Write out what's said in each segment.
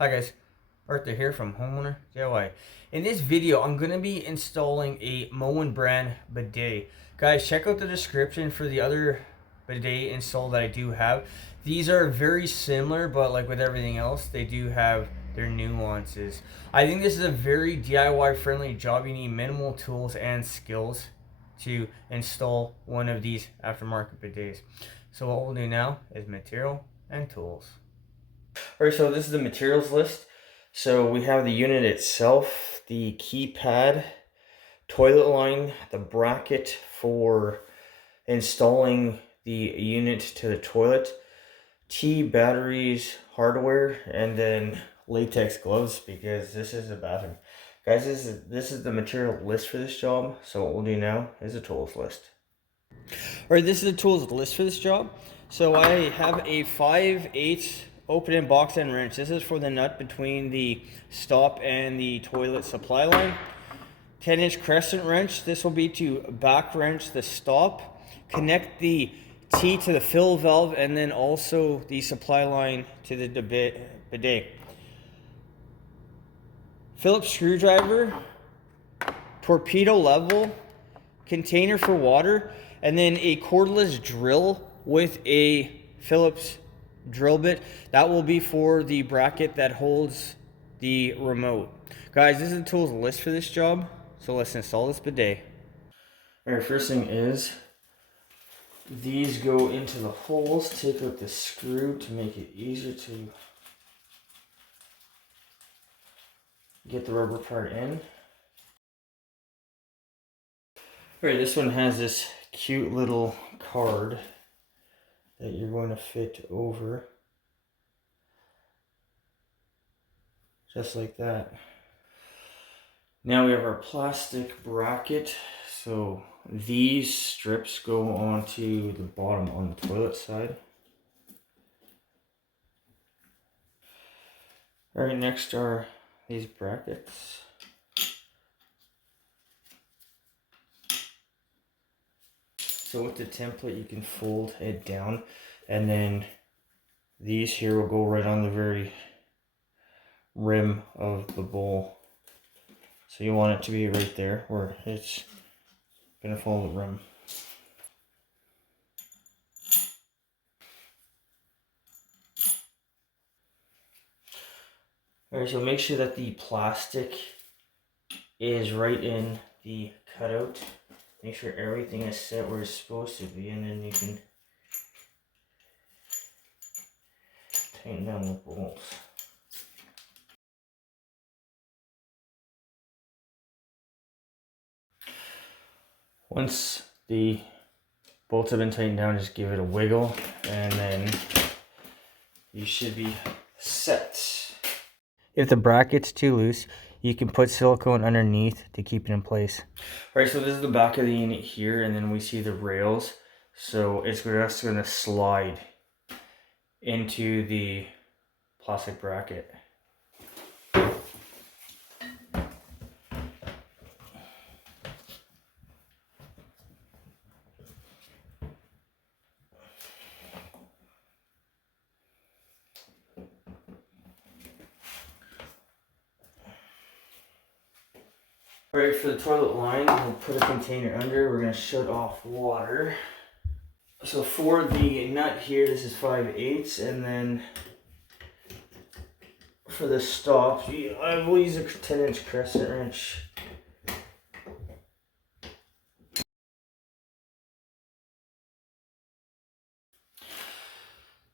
Hi guys, Arthur here from Homeowner DIY. In this video, I'm going to be installing a Moen brand bidet. Guys, check out the description for the other bidet install that I do have. These are very similar, but like with everything else, they do have their nuances. I think this is a very DIY friendly job. You need minimal tools and skills to install one of these aftermarket bidets. So what we'll do now is material and tools. Alright, so this is the materials list. So we have the unit itself, the keypad, toilet line, the bracket for installing the unit to the toilet, batteries, hardware, and then latex gloves because this is a bathroom. Guys, this is the material list for this job. So what we'll do now is a tools list. Alright, this is the tools list for this job. So I have a 5/8 open and box end wrench. This is for the nut between the stop and the toilet supply line. 10-inch Crescent wrench. This will be to back wrench the stop, connect the T to the fill valve, and then also the supply line to the bidet. Phillips screwdriver, Torpedo level, container for water, and then a cordless drill with a Phillips drill bit. That will be for the bracket that holds the remote. Guys, this is the tools list for this job, so let's install this bidet. Alright, first thing is these go into the holes. Take out the screw to make it easier to get the rubber part in. Alright, this one has this cute little card that you're going to fit over. Just like that. Now we have our plastic bracket. So these strips go onto the bottom on the toilet side. Alright, next are these brackets. So with the template, you can fold it down, and then these here will go right on the very rim of the bowl. So you want it to be right there where it's going to follow the rim. Alright, so make sure that the plastic is right in the cutout. Make sure everything is set where it's supposed to be, and then you can tighten down the bolts. Once the bolts have been tightened down, just give it a wiggle, and then you should be set. If the bracket's too loose, you can put silicone underneath to keep it in place. Alright, so this is the back of the unit here, and then we see the rails. So it's just going to slide into the plastic bracket. Alright, for the toilet line, we'll put a container under. We're going to shut off water. So for the nut here, this is 5/8, and then for the stop, I will use a 10-inch Crescent wrench.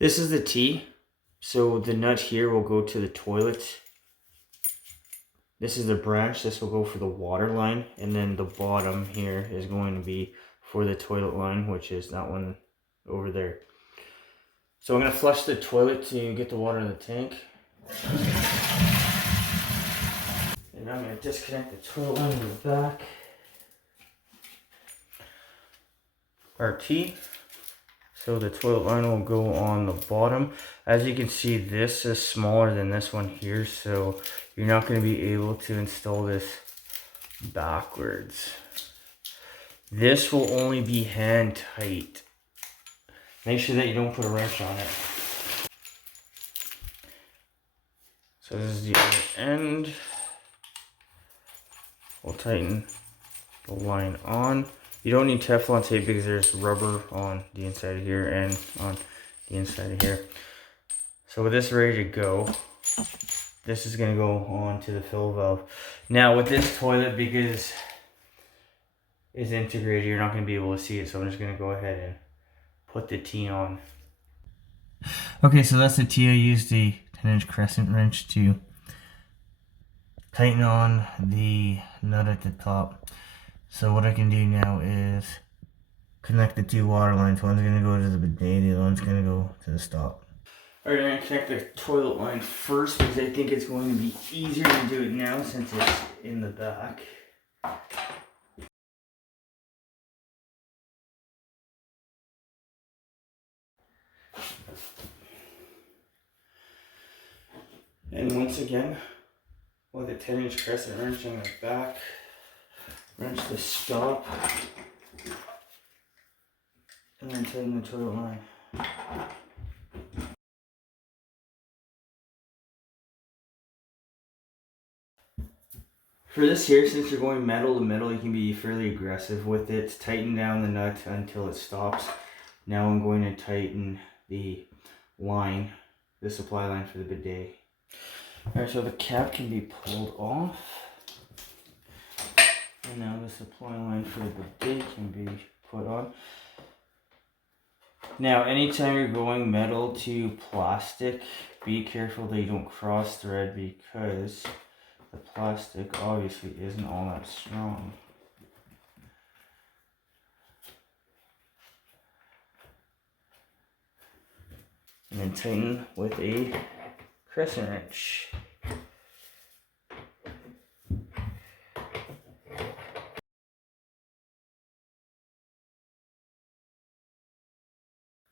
This is the T, so the nut here will go to the toilet. This is the branch, this will go for the water line, and then the bottom here is going to be for the toilet line, which is that one over there. So I'm going to flush the toilet to get the water in the tank. And I'm going to disconnect the toilet line in the back. Our T. So the toilet line will go on the bottom. As you can see, this is smaller than this one here, so you're not going to be able to install this backwards. This will only be hand tight. Make sure that you don't put a wrench on it. So this is the other end. We'll tighten the line on. You don't need Teflon tape because there's rubber on the inside of here and on the inside of here. So with this ready to go, this is going to go on to the fill valve. Now with this toilet, because it's integrated, you're not going to be able to see it. So I'm just going to go ahead and put the T on. Okay, so that's the T. I used the 10-inch Crescent wrench to tighten on the nut at the top. So what I can do now is connect the two water lines. One's going to go to the bidet, the other one's going to go to the stop. Alright, I'm going to connect the toilet line first because I think it's going to be easier to do it now since it's in the back. And once again, with a 10-inch Crescent wrench on the back, wrench the stop, and then tighten the toilet line. For this here, since you're going metal to metal, you can be fairly aggressive with it. Tighten down the nut until it stops. Now I'm going to tighten the line, the supply line for the bidet. Alright, so the cap can be pulled off. And now the supply line for the bidet can be put on. Now, anytime you're going metal to plastic, be careful that you don't cross thread because the plastic obviously isn't all that strong. And then tighten with a Crescent wrench.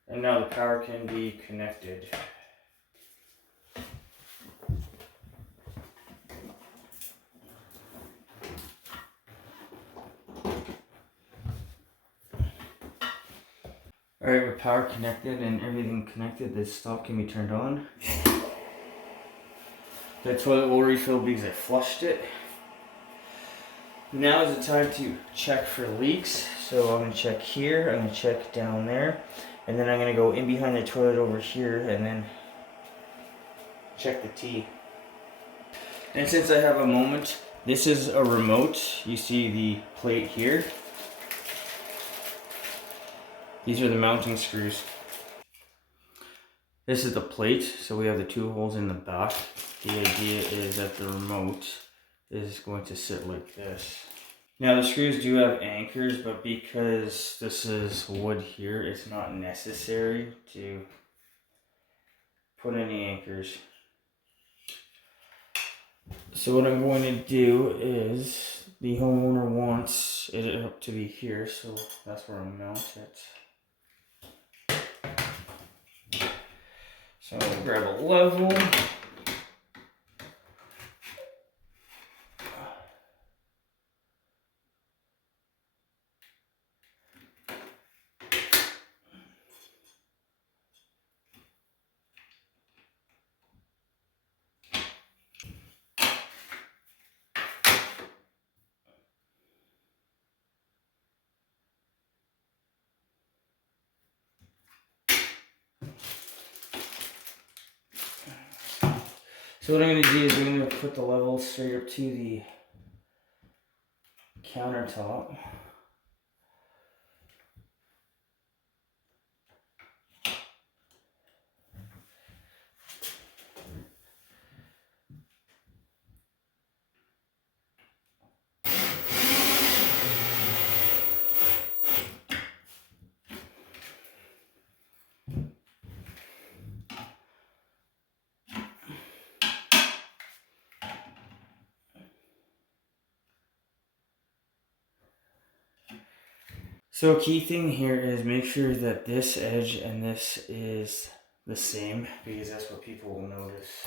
And now the power can be connected. Alright, with power connected and everything connected, this stop can be turned on. The toilet will refill because I flushed it. Now is the time to check for leaks. So I'm going to check here, I'm going to check down there, and then I'm going to go in behind the toilet over here and then check the T. And since I have a moment, this is a remote. You see the plate here. These are the mounting screws. This is the plate, so we have the two holes in the back. The idea is that the remote is going to sit like this. Now the screws do have anchors, but because this is wood here, it's not necessary to put any anchors. So what I'm going to do is, the homeowner wants it to be here, so that's where I'll mount it. So I'm going to grab a level. So what I'm going to do is I'm going to put the level straight up to the countertop. So a key thing here is make sure that this edge and this is the same, because that's what people will notice.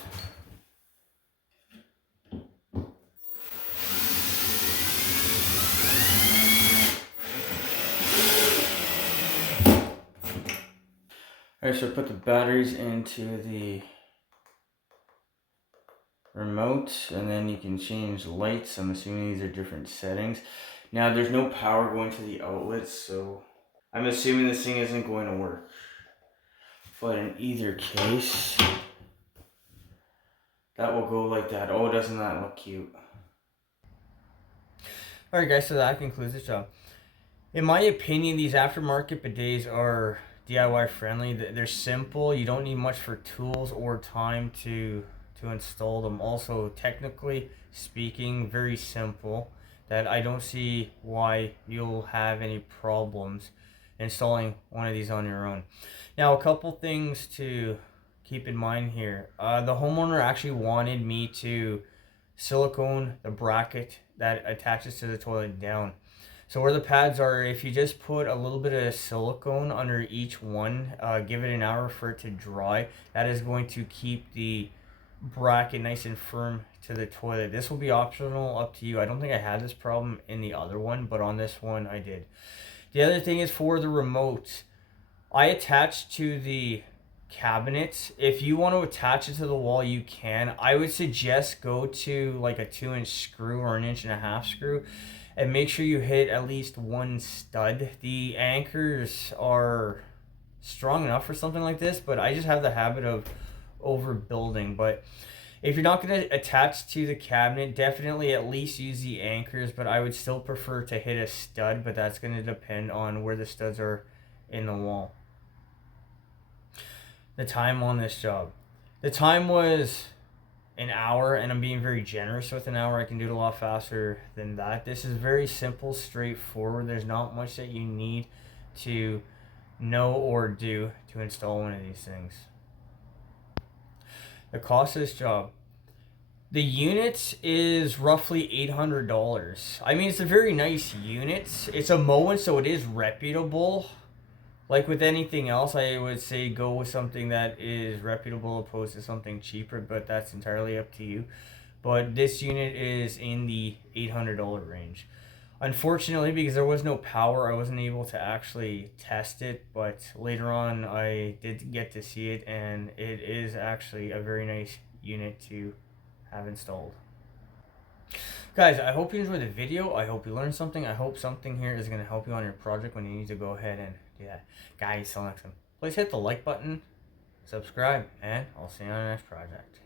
Alright, so put the batteries into the remote, and then you can change lights. I'm assuming these are different settings. Now there's no power going to the outlets, so I'm assuming this thing isn't going to work. But in either case, that will go like that. Oh, doesn't that look cute? Alright guys, so that concludes the job. In my opinion, these aftermarket bidets are DIY friendly. They're simple. You don't need much for tools or time to install them. Also, technically speaking, very simple. That I don't see why you'll have any problems installing one of these on your own. Now, a couple things to keep in mind here. The homeowner actually wanted me to silicone the bracket that attaches to the toilet down. So where the pads are, if you just put a little bit of silicone under each one, give it an hour for it to dry, that is going to keep the bracket nice and firm to the toilet. This will be optional, up to you. I don't think I had this problem in the other one, but on this one I did. The other thing is for the remote, I attached to the cabinet. If you want to attach it to the wall, you can. I would suggest go to like a 2-inch screw or an 1.5-inch screw, and make sure you hit at least one stud. The anchors are strong enough for something like this, but I just have the habit of overbuilding. But if you're not going to attach to the cabinet, definitely at least use the anchors, but I would still prefer to hit a stud, but that's going to depend on where the studs are in the wall. The time on this job. The time was an hour, and I'm being very generous with an hour. I can do it a lot faster than that. This is very simple, straightforward. There's not much that you need to know or do to install one of these things. The cost of this job. The unit is roughly $800. I mean, it's a very nice unit. It's a Moen, so it is reputable. Like with anything else, I would say go with something that is reputable opposed to something cheaper, but that's entirely up to you. But this unit is in the $800 range. Unfortunately, because there was no power, I wasn't able to actually test it, but later on I did get to see it, and it is actually a very nice unit to have installed. Guys, I hope you enjoyed the video. I hope you learned something. I hope something here is going to help you on your project when you need to go ahead and do that. Guys, till next time, please hit the like button, subscribe, and I'll see you on the next project.